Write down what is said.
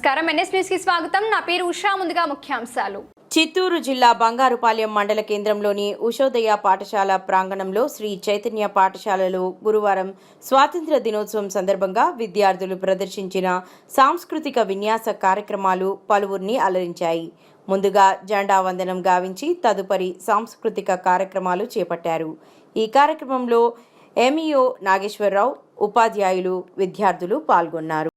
నమస్కారం. ఎన్ఎస్ న్యూస్కి స్వాగతం. నా పేరు ఉషా. ముందుగా ముఖ్యాంశాలు. చిత్తూరు జిల్లా బంగారుపాలెం మండల కేంద్రంలోని ఉషోదయ పాఠశాల ప్రాంగణంలో శ్రీ చైతన్య పాఠశాలలో గురువారం స్వాతంత్ర దినోత్సవం సందర్భంగా విద్యార్థులు ప్రదర్శించిన సాంస్కృతిక విన్యాస కార్యక్రమాలు పలువురిని అలరించాయి. ముందుగా జెండా వందనం గావించి తదుపరి సాంస్కృతిక కార్యక్రమాలు చేపట్టారు. ఈ కార్యక్రమంలో ఎంఈఓ నాగేశ్వరరావు ఉపాధ్యాయులు విద్యార్థులు పాల్గొన్నారు.